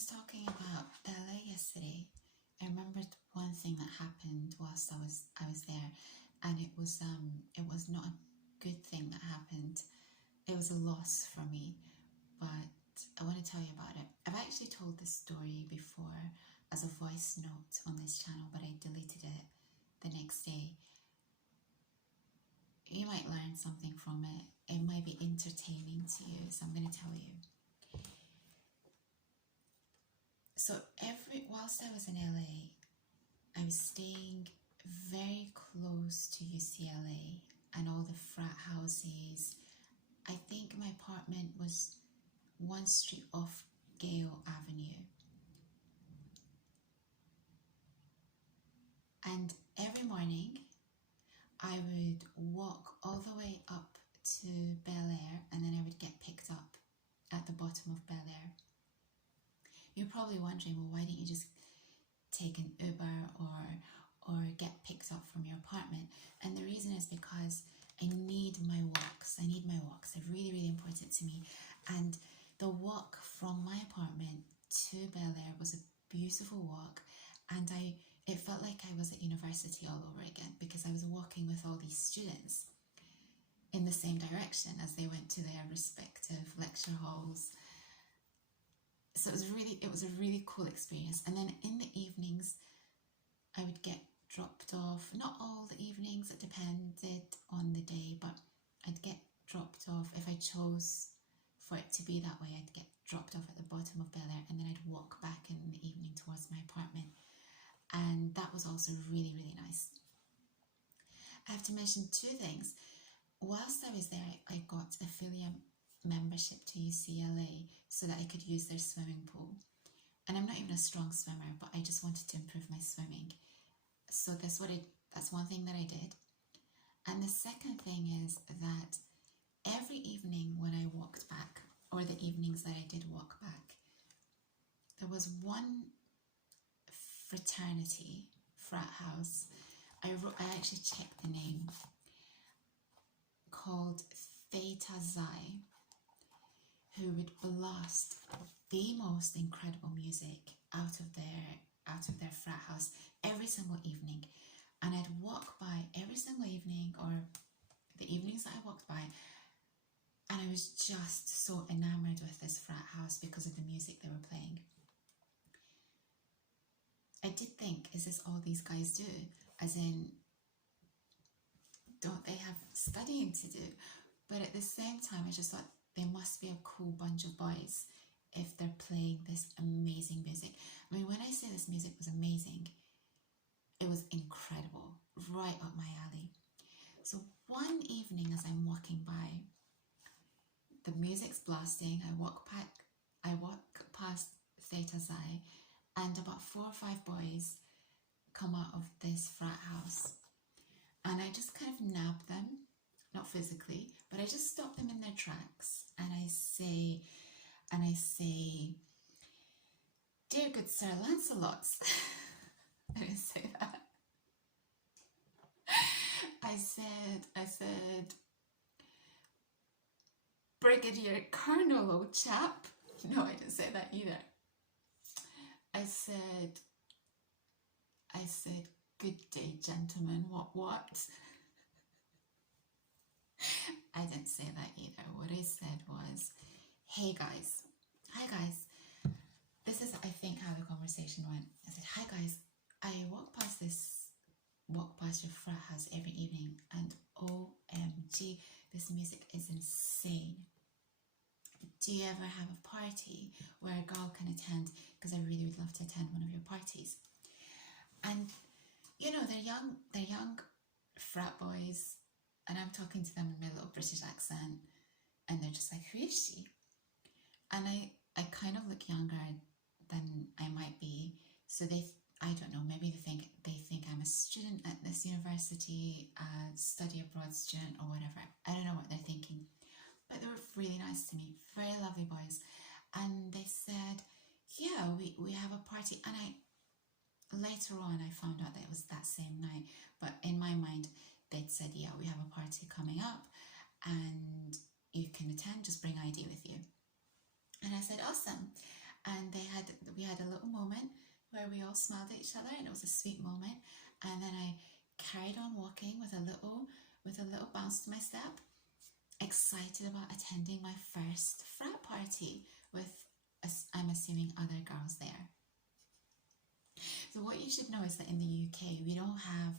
was talking about LA yesterday. I remembered one thing that happened whilst I was there, and it was not a good thing that happened. It was a loss for me, but I want to tell you about it. I've actually told this story before as a voice note on this channel, but I deleted it the next day. You might learn something from it. It might be entertaining to you, so I'm going to tell you. So whilst I was in LA, I was staying very close to UCLA and all the frat houses. I think my apartment was one street off Gale Avenue. And every morning, I would walk all the way up to Bel Air, and then I would get picked up at the bottom of Bel Air. You're probably wondering, well, why didn't you just take an Uber or get picked up from your apartment? And the reason is because I need my walks. They're really, really important to me. And the walk from my apartment to Bel Air was a beautiful walk, and it felt like I was at university all over again, because I was walking with all these students in the same direction as they went to their respective lecture halls. So it was a really cool experience. And then in the evenings, I would get dropped off. Not all the evenings, it depended on the day, but I'd get dropped off. If I chose for it to be that way, I'd get dropped off at the bottom of Bel Air, and then I'd walk back in the evening towards my apartment. And that was also really, really nice. I have to mention two things. Whilst I was there, I got affiliate membership to UCLA so that I could use their swimming pool. And I'm not even a strong swimmer, but I just wanted to improve my swimming. So that's one thing that I did. And the second thing is that every evening when I walked back, or the evenings that I did walk back, there was one frat house. I actually checked the name, called Theta Xi, who would blast the most incredible music out of their frat house every single evening. And I'd walk by every single evening, or the evenings that I walked by, and I was just so enamored with this frat house because of the music they were playing. I did think, is this all these guys do? As in, don't they have studying to do? But at the same time, I just thought they must be a cool bunch of boys if they're playing this amazing music. I mean, when I say this music was amazing, it was incredible, right up my alley. So one evening as I'm walking by, the music's blasting, I walk past Theta Xi, and about 4 or 5 boys come out of this frat house. And I just kind of nab them, not physically, but I just stop them in their tracks, and I say, "Dear good Sir Lancelot." I didn't say that. I said, "Brigadier Colonel, old chap." No, I didn't say that either. I said, "Good day, gentlemen, what?" I didn't say that either. What I said was, "Hey guys, hi guys." This is, I think, how the conversation went. I said, "Hi guys, I walk past your frat house every evening, and OMG, this music is insane. Do you ever have a party where a girl can attend? Because I really would love to attend one of your parties." And you know, they're young frat boys, and I'm talking to them in my little British accent, and they're just like, "Who is she?" And I kind of look younger than I might be, so I don't know, maybe they think I'm a student at this university, a study abroad student or whatever. I don't know what they're thinking, but they were really nice to me, very lovely boys. And they said, "Yeah, we have a party." And later on I found out that it was that same night, but in my mind they'd said, "Yeah, we have a party coming up and you can attend, just bring ID with you." And I said, "Awesome." and we had a little moment where we all smiled at each other, and it was a sweet moment. And then I carried on walking with a little bounce to my step, excited about attending my first frat party with, I'm assuming, other girls there. So what you should know is that in the UK, we don't have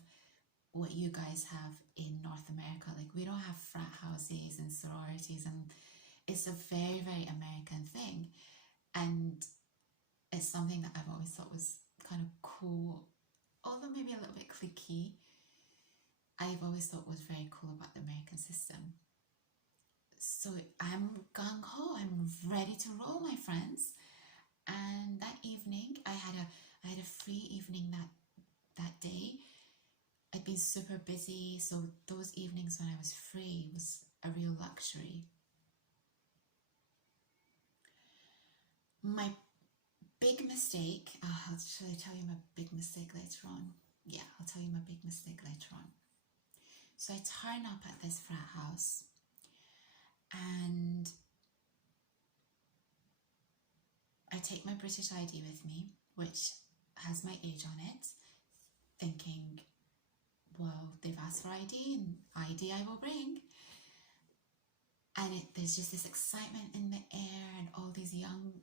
what you guys have in North America. Like, we don't have frat houses and sororities, and it's a very, very American thing. And it's something that I've always thought was kind of cool, although maybe a little bit cliquey. I've always thought was very cool about the American system. So I'm gung ho, I'm ready to roll, my friends. And that evening, I had a free evening that day. I'd been super busy, so those evenings when I was free was a real luxury. My big mistake, shall I tell you my big mistake later on? Yeah, I'll tell you my big mistake later on. So I turn up at this frat house, and I take my British ID with me, which has my age on it, thinking, well, they've asked for ID, and ID I will bring. And there's just this excitement in the air, and all these young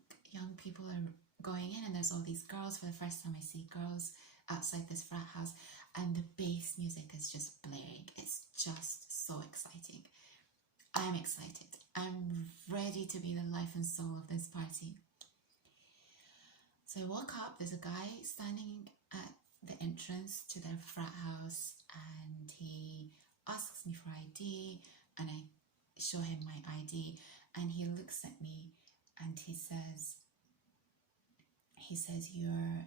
people are going in, and there's all these girls. For the first time I see girls outside this frat house, and the bass music is just blaring. It's just so exciting. I'm excited. I'm ready to be the life and soul of this party. So I walk up, there's a guy standing at the entrance to their frat house, and he asks me for ID, and I show him my ID, and he looks at me and he says you're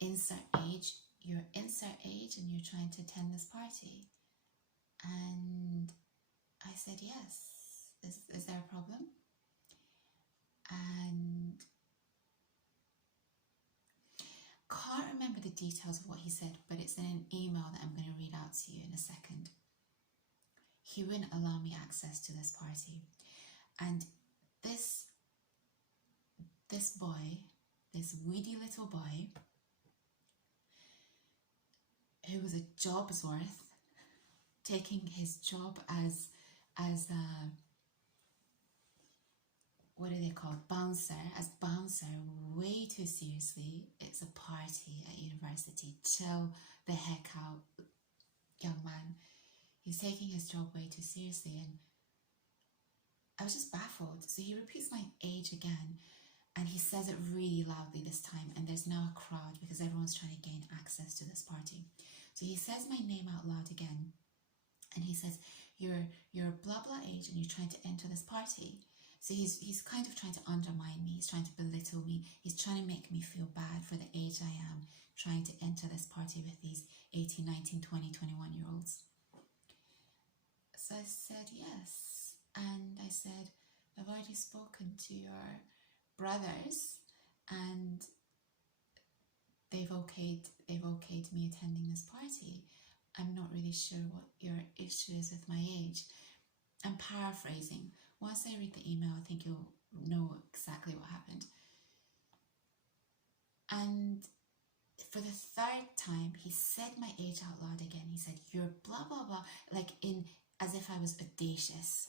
insert age, and you're trying to attend this party. And I said, yes. Is there a problem? And can't remember the details of what he said, but it's in an email that I'm going to read out to you in a second. He wouldn't allow me access to this party. And this boy, this weedy little boy, who was a job's worth, taking his job as a, what are they called, bouncer way too seriously. It's a party at university. Chill the heck out, young man. He's taking his job way too seriously, and I was just baffled. So he repeats my age again, and he says it really loudly this time, and there's now a crowd because everyone's trying to gain access to this party. So he says my name out loud again, and he says, you're blah blah age, and you're trying to enter this party. So he's kind of trying to undermine me. He's trying to belittle me. He's trying to make me feel bad for the age I am, trying to enter this party with these 18, 19, 20, 21-year-olds. So I said yes, and I said, I've already spoken to your brothers, and they've okayed me attending this party. I'm not really sure what your issue is with my age. I'm paraphrasing. Once I read the email, I think you'll know exactly what happened. And for the third time, he said my age out loud again. He said, you're blah, blah, blah, as if I was audacious,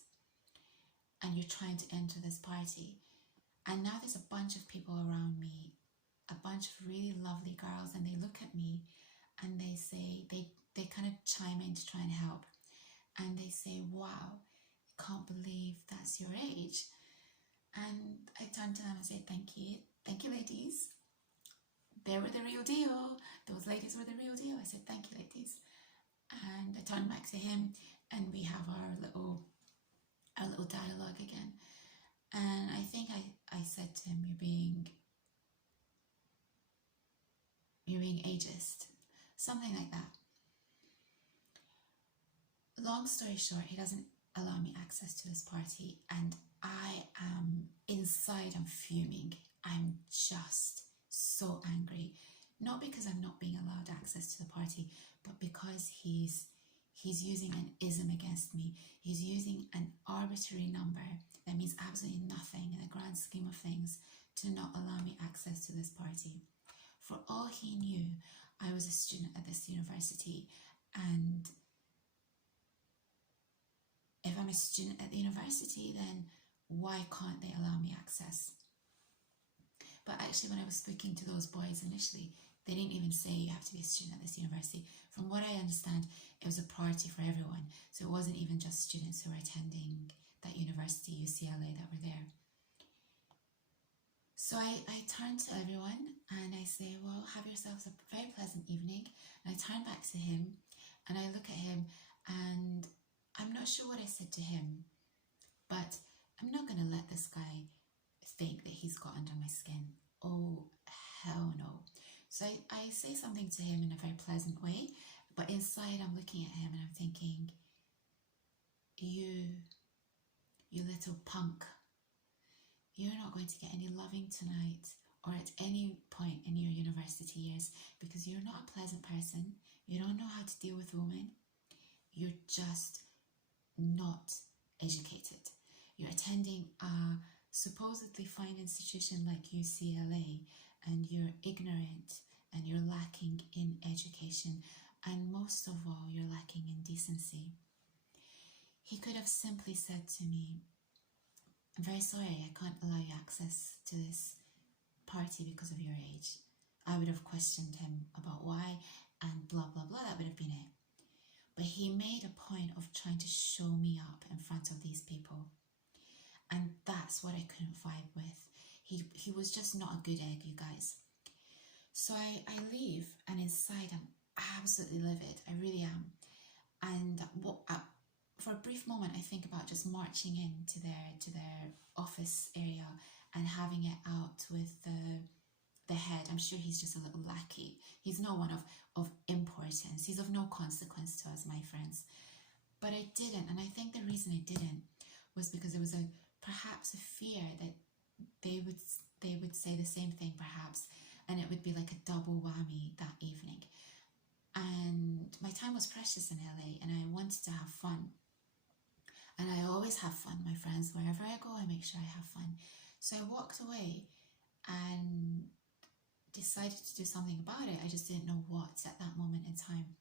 and you're trying to enter this party. And now there's a bunch of people around me, a bunch of really lovely girls, and they look at me and they say, they kind of chime in to try and help. And they say, wow, I can't believe that's your age. And I turned to them and said, thank you, ladies. They were the real deal. Those ladies were the real deal. I said, thank you, ladies. And I turned back to him, and we have our little dialogue again. And I think I said to him, you're being ageist, something like that. Long story short, he doesn't allow me access to this party, and I am inside, I'm fuming. I'm just so angry, not because I'm not being allowed access to the party, but because he's using an ism against me. He's using an arbitrary number that means absolutely nothing in the grand scheme of things to not allow me access to this party. For all he knew, I was a student at this university, and if I'm a student at the university, then why can't they allow me access? But actually, when I was speaking to those boys initially, they didn't even say you have to be a student at this university. From what I understand, it was a party for everyone. So it wasn't even just students who were attending that university, UCLA, that were there. So I turn to everyone and I say, well, have yourselves a very pleasant evening. And I turn back to him and I look at him, and I'm not sure what I said to him, but I'm not going to let this guy think that he's got under my skin. Oh, hell no. So I say something to him in a very pleasant way, but inside I'm looking at him and I'm thinking, you little punk, you're not going to get any loving tonight or at any point in your university years, because you're not a pleasant person. You don't know how to deal with women. You're just not educated. You're attending a supposedly fine institution like UCLA, and you're ignorant and you're lacking in education, and most of all, you're lacking in decency. He could have simply said to me, I'm very sorry, I can't allow you access to this party because of your age. I would have questioned him about why, and blah, blah, blah, that would have been it. But he made a point of trying to show me up in front of these people. And that's what I couldn't vibe with. He was just not a good egg, you guys. So I leave, and inside I'm absolutely livid. I really am. And for a brief moment, I think about just marching into their office area and having it out with the head. I'm sure he's just a little lackey. He's no one of importance. He's of no consequence to us, my friends. But I didn't, and I think the reason I didn't was because there was perhaps a fear that they would say the same thing, perhaps, and it would be like a double whammy that evening. And my time was precious in LA, and I wanted to have fun. And I always have fun, my friends. Wherever I go, I make sure I have fun. So I walked away and decided to do something about it. I just didn't know what at that moment in time.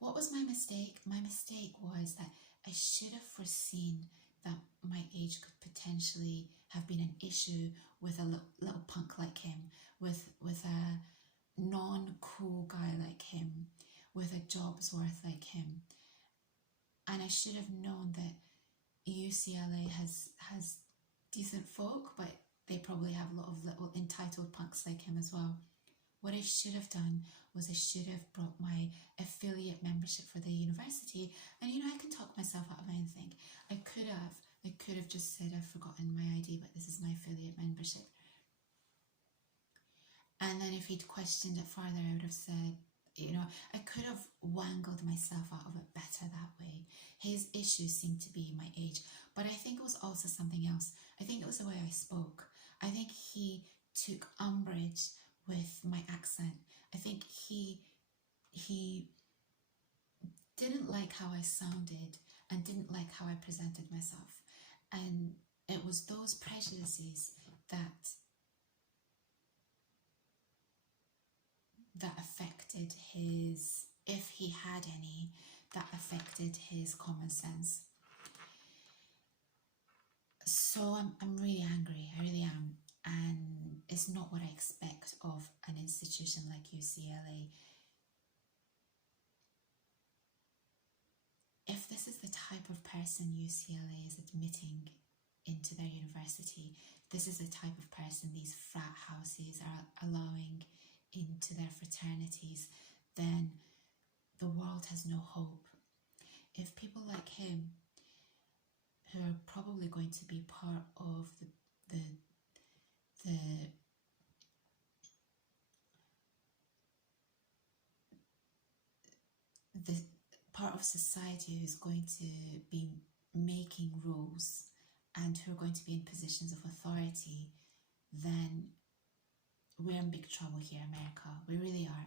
What was my mistake? My mistake was that I should have foreseen that my age could potentially have been an issue with a little punk like him, with a non-cool guy like him, with a job's worth like him. And I should have known that UCLA has decent folk, but they probably have a lot of little entitled punks like him as well. What I should have done was I should have brought my affiliate membership for the university. And I can talk myself out of anything. I could have just said I've forgotten my ID, but this is my affiliate membership. And then if he'd questioned it further, I would have said, I could have wangled myself out of it better that way. His issues seemed to be my age, but I think it was also something else. I think it was the way I spoke. I think he took umbrage with my accent. I think he didn't like how I sounded and didn't like how I presented myself. And it was those prejudices that affected his, if he had any, that affected his common sense. So I'm really angry, I really am. And it's not what I expect of an institution like UCLA. If this is the type of person UCLA is admitting into their university, this is the type of person these frat houses are allowing into their fraternities, then the world has no hope. If people like him, who are probably going to be part of the part of society who's going to be making rules and who are going to be in positions of authority, then we're in big trouble here, America. We really are.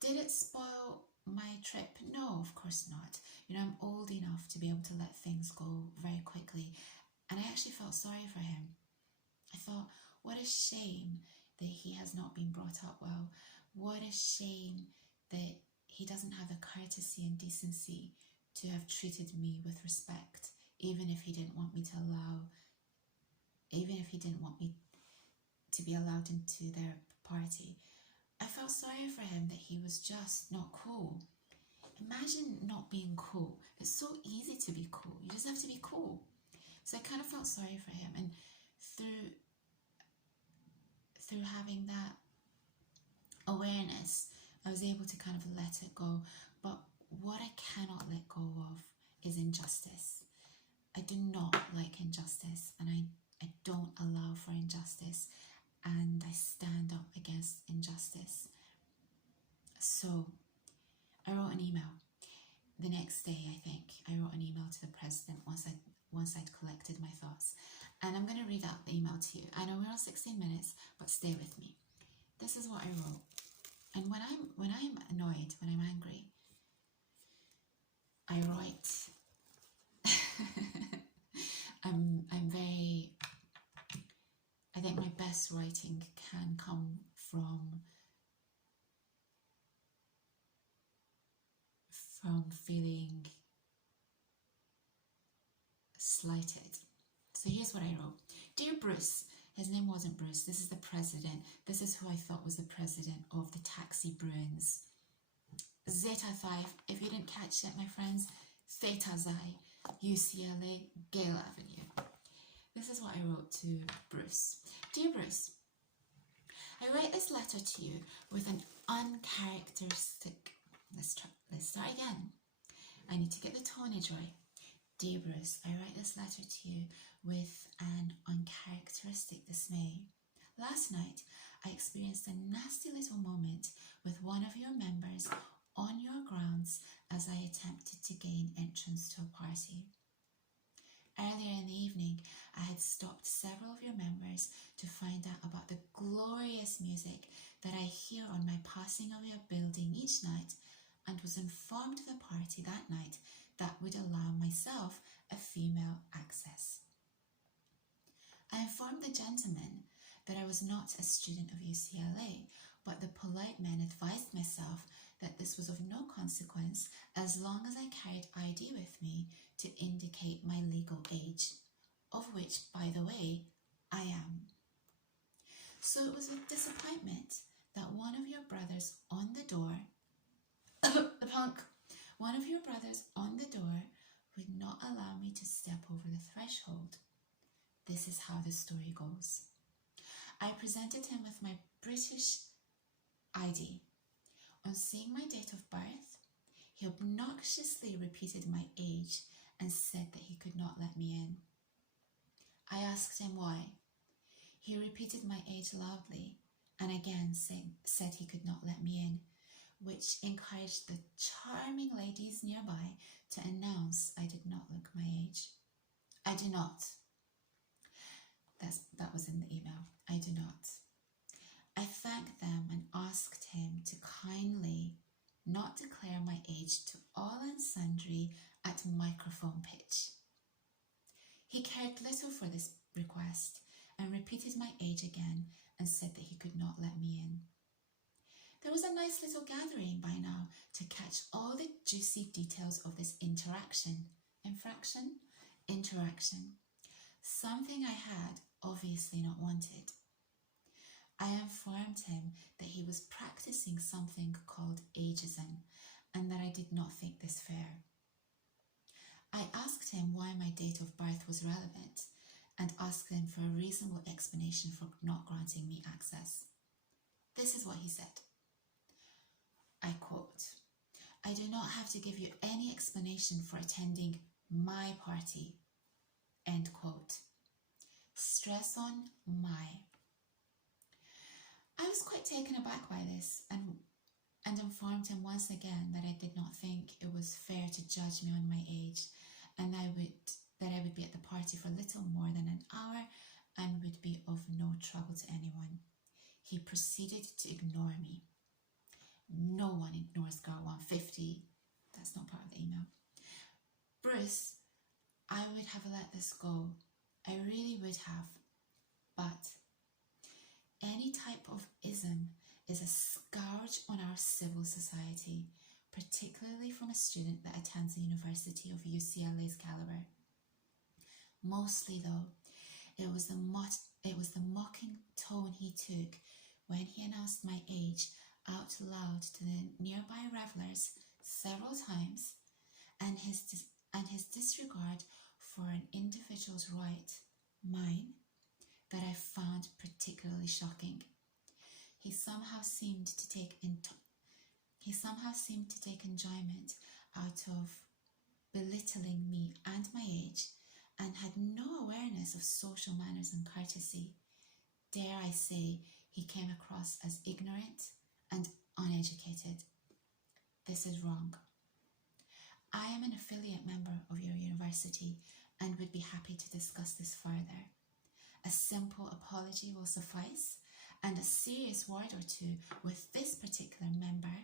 Did it spoil my trip? No, of course not. I'm old enough to be able to let things go very quickly. And I actually felt sorry for him. I thought, what a shame that he has not been brought up well. What a shame that he doesn't have the courtesy and decency to have treated me with respect, even if he didn't want me to be allowed into their party. I felt sorry for him that he was just not cool. Imagine not being cool. It's so easy to be cool. You just have to be cool. So I kind of felt sorry for him, and through having that awareness, I was able to kind of let it go. But what I cannot let go of is injustice. I do not like injustice, and I don't allow for injustice, and I stand up against injustice. So I wrote an email. The next day, I think, I wrote an email to the president once I'd collected my thoughts. And I'm going to read out the email to you. I know we're on 16 minutes, but stay with me. This is what I wrote. And when I'm annoyed, when I'm angry, I write. I think my best writing can come from feeling slighted. So here's what I wrote. Dear Bruce, his name wasn't Bruce, this is the president. This is who I thought was the president of the Taxi Bruins. Zeta Phi, if you didn't catch it, my friends, Theta Xi, UCLA, Gale Avenue. This is what I wrote to Bruce. Dear Bruce, I write this letter to you with an uncharacteristic... Let's start again. I need to get the tonnage right. Dear Bruce, I write this letter to you with an uncharacteristic dismay. Last night, I experienced a nasty little moment with one of your members on your grounds as I attempted to gain entrance to a party. Earlier in the evening, I had stopped several of your members to find out about the glorious music that I hear on my passing of your building each night, and was informed of the party that night that would allow myself a female access. I informed the gentleman that I was not a student of UCLA, but the polite men advised myself that this was of no consequence as long as I carried ID with me to indicate my legal age, of which, by the way, I am. So it was with disappointment that one of your brothers on the door, the punk, one of your brothers on the door would not allow me to step over the threshold. This is how the story goes. I presented him with my British ID. On seeing my date of birth, he obnoxiously repeated my age and said that he could not let me in. I asked him why. He repeated my age loudly and again said he could not let me in, which encouraged the charming ladies nearby to announce I did not look my age. I do not. That was in the email. I do not. I thanked them and asked him to kindly not declare my age to all and sundry at microphone pitch. He cared little for this request and repeated my age again and said that he could not let me in. There was a nice little gathering by now to catch all the juicy details of this interaction. Interaction. Something I had obviously not wanted. I informed him that he was practicing something called ageism and that I did not think this fair. I asked him why my date of birth was relevant and asked him for a reasonable explanation for not granting me access. This is what he said. I quote, I do not have to give you any explanation for attending my party. End quote. Stress on my. I was quite taken aback by this and informed him once again that I did not think it was fair to judge me on my age and that I would be at the party for little more than an hour and would be of no trouble to anyone. He proceeded to ignore me. No one ignores girl 150. That's not part of the email. Bruce, I would have let this go I really would have. But any type of ism is a scourge on our civil society, particularly from a student that attends the University of UCLA's caliber. Mostly, though, it was the mocking tone he took when he announced my age out loud to the nearby revelers several times, and his disregard for an individual's right, mine, that I found particularly shocking. He somehow seemed to take enjoyment out of belittling me and my age, and had no awareness of social manners and courtesy. Dare I say, he came across as ignorant and uneducated. This is wrong. I am an affiliate member of your university and would be happy to discuss this further. A simple apology will suffice, and a serious word or two with this particular member.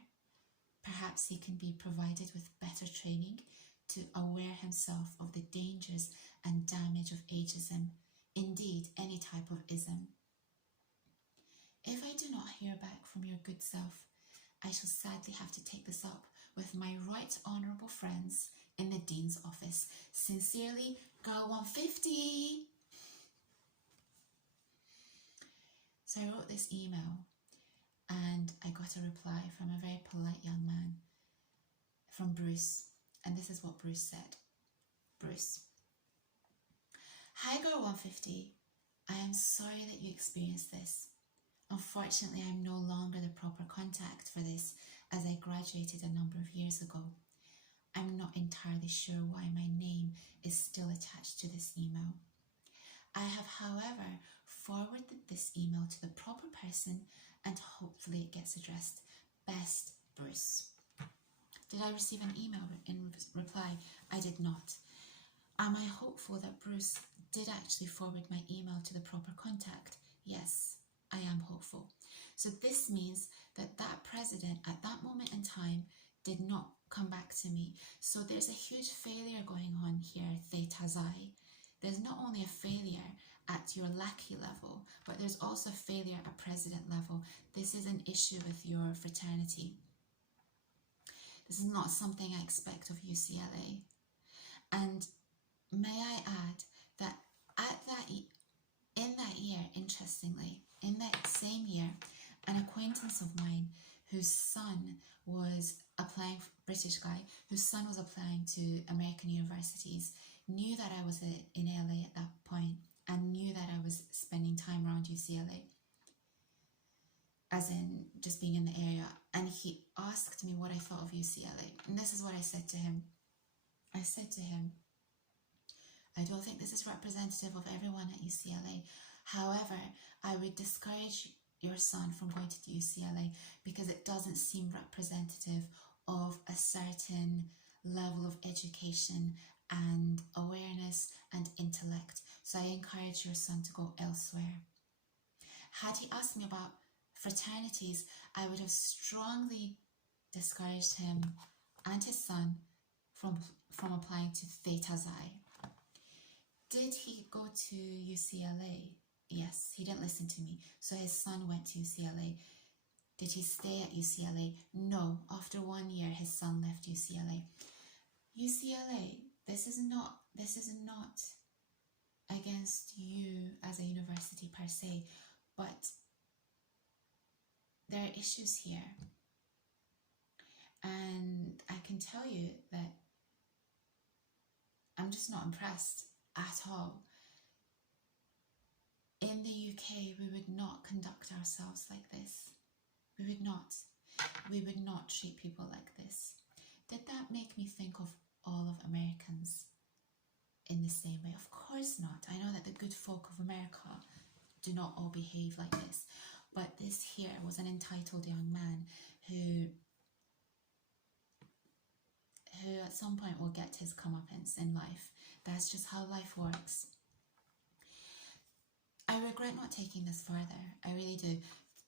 Perhaps he can be provided with better training to aware himself of the dangers and damage of ageism, indeed any type of ism. If I do not hear back from your good self, I shall sadly have to take this up with my right honourable friends in the Dean's office. Sincerely, Girl 150. So I wrote this email and I got a reply from a very polite young man, from Bruce, and this is what Bruce said. Bruce: Hi Girl 150, I am sorry that you experienced this. Unfortunately, I'm no longer the proper contact for this, as I graduated a number of years ago. I'm not entirely sure why my name is still attached to this email. I have, however, forwarded this email to the proper person and hopefully it gets addressed. Best, Bruce. Did I receive an email in reply? I did not. Am I hopeful that Bruce did actually forward my email to the proper contact? Yes, I am hopeful. So this means that that president at that moment in time did not come back to me. So there's a huge failure going on here, Theta Xi. There's not only a failure at your lackey level, but there's also a failure at president level. This is an issue with your fraternity. This is not something I expect of UCLA. And may I add that in that year, interestingly, in that same year, an acquaintance of mine whose son was applying, British guy, whose son was applying to American universities, knew that I was in LA at that point and knew that I was spending time around UCLA, as in just being in the area. And he asked me what I thought of UCLA. And this is what I said to him. I said to him, I don't think this is representative of everyone at UCLA. However, I would discourage your son from going to UCLA because it doesn't seem representative of a certain level of education and awareness and intellect. So I encourage your son to go elsewhere. Had he asked me about fraternities, I would have strongly discouraged him and his son from applying to Theta Xi. Did he go to UCLA? Yes, he didn't listen to me. So his son went to UCLA. Did he stay at UCLA? No. After 1 year, his son left UCLA. UCLA, this is not against you as a university per se, but there are issues here. And I can tell you that I'm just not impressed at all. In the UK, we would not conduct ourselves like this. We would not. We would not treat people like this. Did that make me think of all of Americans in the same way? Of course not. I know that the good folk of America do not all behave like this. But this here was an entitled young man who at some point will get his comeuppance in life. That's just how life works. I regret not taking this further. I really do.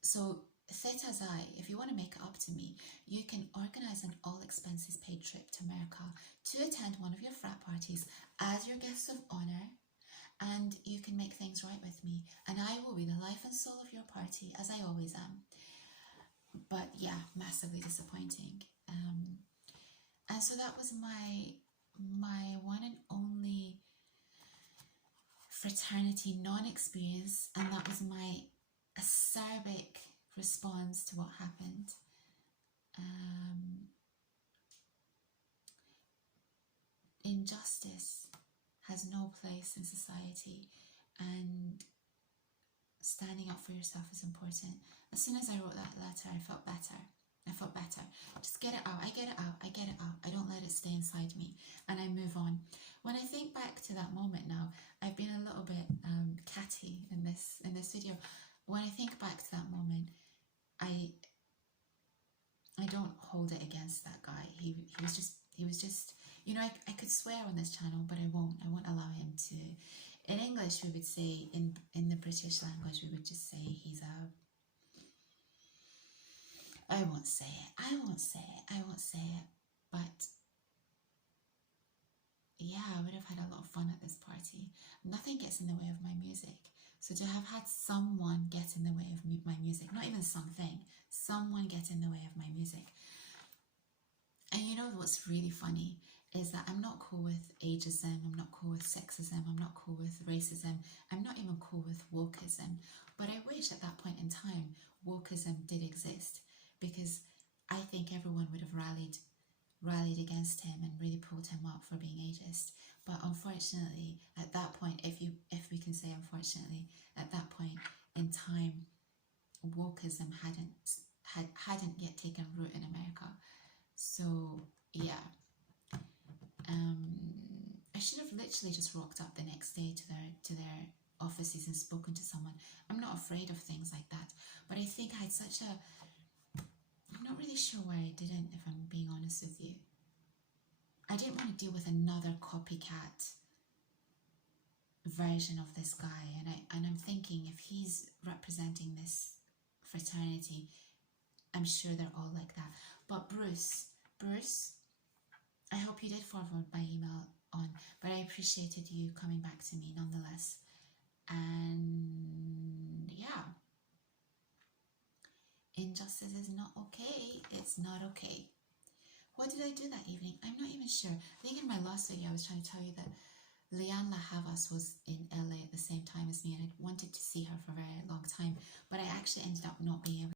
So Theta Xi, if you want to make it up to me, you can organise an all-expenses paid trip to America to attend one of your frat parties as your guest of honour, and be the life and soul of your party, as I always am. But yeah, massively disappointing. And so that was my one and only fraternity non-experience, and that was my acerbic response to what happened. Injustice has no place in society, and standing up for yourself is important. As soon as I wrote that letter, I felt better. Just get it out. I get it out. I don't let it stay inside me, and I move on. When I think back to that moment now, I've been a little bit catty in this video. When I think back to that moment, I don't hold it against that guy. He was just, you know, I could swear on this channel, but I won't allow him to. In English, we would say, in the British language, we would just say he's a, I won't say it, but yeah, I would have had a lot of fun at this party. Nothing gets in the way of my music. So to have had someone get in the way of my music, not even something, someone get in the way of my music. And you know what's really funny is that I'm not cool with ageism, I'm not cool with sexism, I'm not cool with racism, I'm not even cool with wokeism. But I wish at that point in time, wokeism did exist, because I think everyone would have rallied against him and really pulled him up for being ageist. But unfortunately, at that point, if we can say unfortunately, at that point in time, wokeism hadn't yet taken root in America. So yeah, I should have literally just rocked up the next day to their offices and spoken to someone. I'm not afraid of things like that, but I think I had such a, I'm not really sure why I didn't, if I'm being honest with you. I didn't want to deal with another copycat version of this guy, and I'm thinking, if he's representing this fraternity, I'm sure they're all like that. But Bruce, I hope you did forward my email on, but I appreciated you coming back to me nonetheless. And yeah, injustice is not okay. It's not okay. What did I do that evening? I'm not even sure. I think in my last video I was trying to tell you that Leanne Lahavas was in LA at the same time as me, and I wanted to see her for a very long time, but I actually ended up not being able